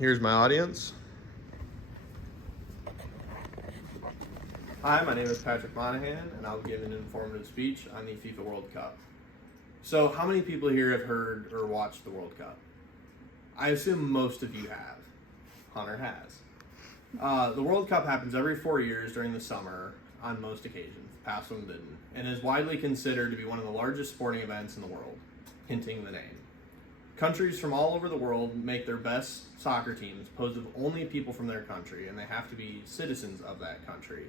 Here's my audience. Hi, my name is Patrick Monahan, and I'll give an informative speech on the FIFA World Cup. So, how many people here have heard or watched the World Cup? I assume most of you have. Hunter has. The World Cup happens every 4 years during the summer on most occasions. Past one didn't. And is widely considered to be one of the largest sporting events in the world, hinting the name. Countries from all over the world make their best soccer teams composed of only people from their country, and they have to be citizens of that country.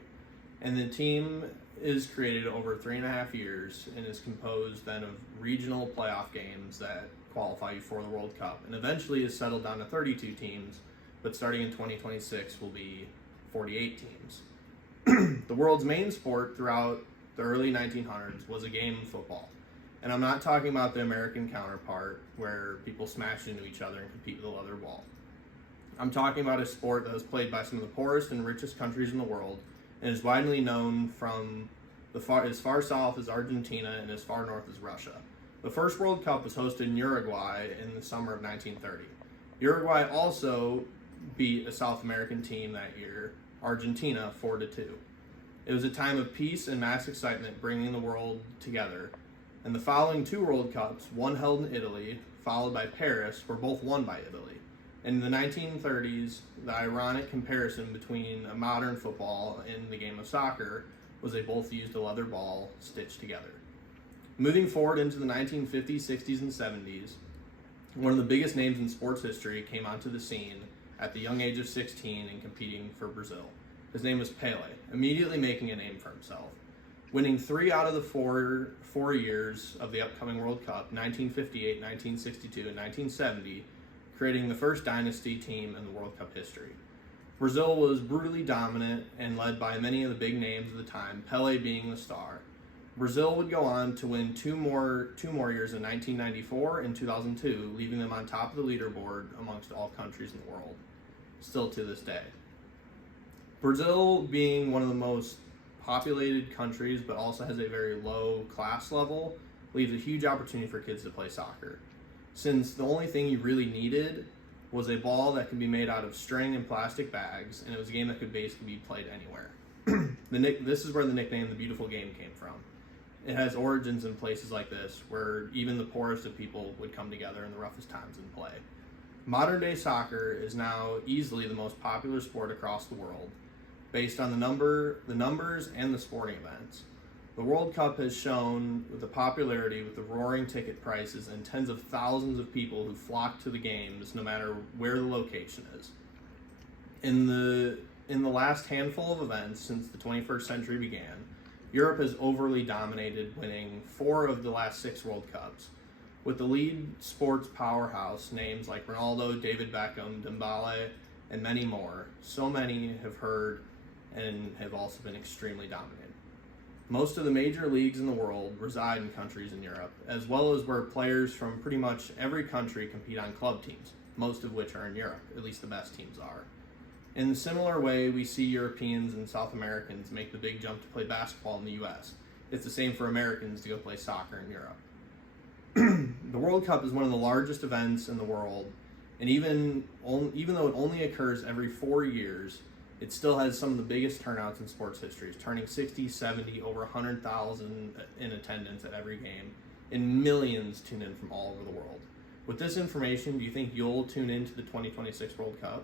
And the team is created over 3.5 years and is composed then of regional playoff games that qualify you for the World Cup, and eventually is settled down to 32 teams, but starting in 2026 will be 48 teams. The world's main sport throughout the early 1900s was a game of football. And I'm not talking about the American counterpart where people smash into each other and compete with a leather ball. I'm talking about a sport that was played by some of the poorest and richest countries in the world and is widely known from as far south as Argentina and as far north as Russia. The first World Cup was hosted in Uruguay in the summer of 1930. Uruguay also beat a South American team that year, Argentina, 4-2. It was a time of peace and mass excitement bringing the world together. And the following two World Cups, one held in Italy, followed by Paris, were both won by Italy. In the 1930s, the ironic comparison between a modern football and the game of soccer was they both used a leather ball stitched together. Moving forward into the 1950s, 60s, and 70s, one of the biggest names in sports history came onto the scene at the young age of 16 and competing for Brazil. His name was Pele, immediately making a name for himself. Winning 3 out of the four years of the upcoming World Cup, 1958, 1962, and 1970, creating the first dynasty team in the World Cup history. Brazil was brutally dominant and led by many of the big names of the time, Pele being the star. Brazil would go on to win two more years in 1994 and 2002, leaving them on top of the leaderboard amongst all countries in the world, still to this day. Brazil, being one of the most populated countries but also has a very low class level, leaves a huge opportunity for kids to play soccer, since the only thing you really needed was a ball that could be made out of string and plastic bags, and it was a game that could basically be played anywhere. This is where the nickname the beautiful game came from. It has origins in places like this where even the poorest of people would come together in the roughest times and play. Modern day soccer is now easily the most popular sport across the world, based on the numbers and the sporting events. The World Cup has shown with the popularity with the roaring ticket prices and tens of thousands of people who flock to the games no matter where the location is. In the last handful of events since the 21st century began, Europe has overly dominated, winning 4 of the last 6 World Cups. With the lead sports powerhouse names like Ronaldo, David Beckham, Dembele, and many more, so many have heard and have also been extremely dominant. Most of the major leagues in the world reside in countries in Europe, as well as where players from pretty much every country compete on club teams, most of which are in Europe, at least the best teams are. In a similar way, we see Europeans and South Americans make the big jump to play basketball in the US. It's the same for Americans to go play soccer in Europe. The World Cup is one of the largest events in the world, and even though it only occurs every 4 years, it still has some of the biggest turnouts in sports history, turning 60, 70, over 100,000 in attendance at every game, and millions tune in from all over the world. With this information, do you think you'll tune into the 2026 World Cup?